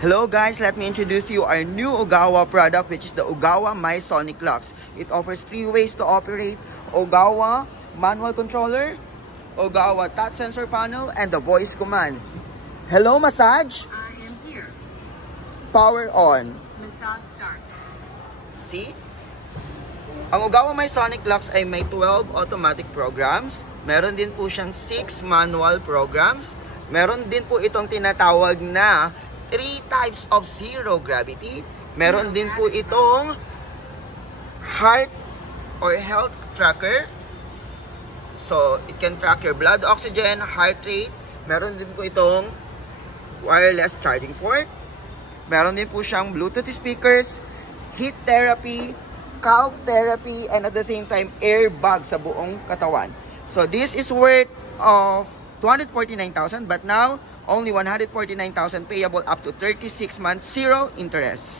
Hello guys, let me introduce you our new Ogawa product, which is the Ogawa MySonic Lux. It offers 3 ways to operate: Ogawa manual controller, Ogawa touch sensor panel, and the voice command. Hello massage? I am here. Power on. Massage start. See? Ang Ogawa MySonic Lux ay may 12 automatic programs. Meron din po siyang 6 manual programs. Meron din po itong tinatawag na 3 types of zero gravity. Meron din po itong heart or health tracker. So, it can track your blood oxygen, heart rate. Meron din po itong wireless charging port. Meron din po siyang Bluetooth speakers, heat therapy, scalp therapy, and at the same time, airbag sa buong katawan. So, this is worth of 249,000, but now only 149,000 payable up to 36 months, 0 interest.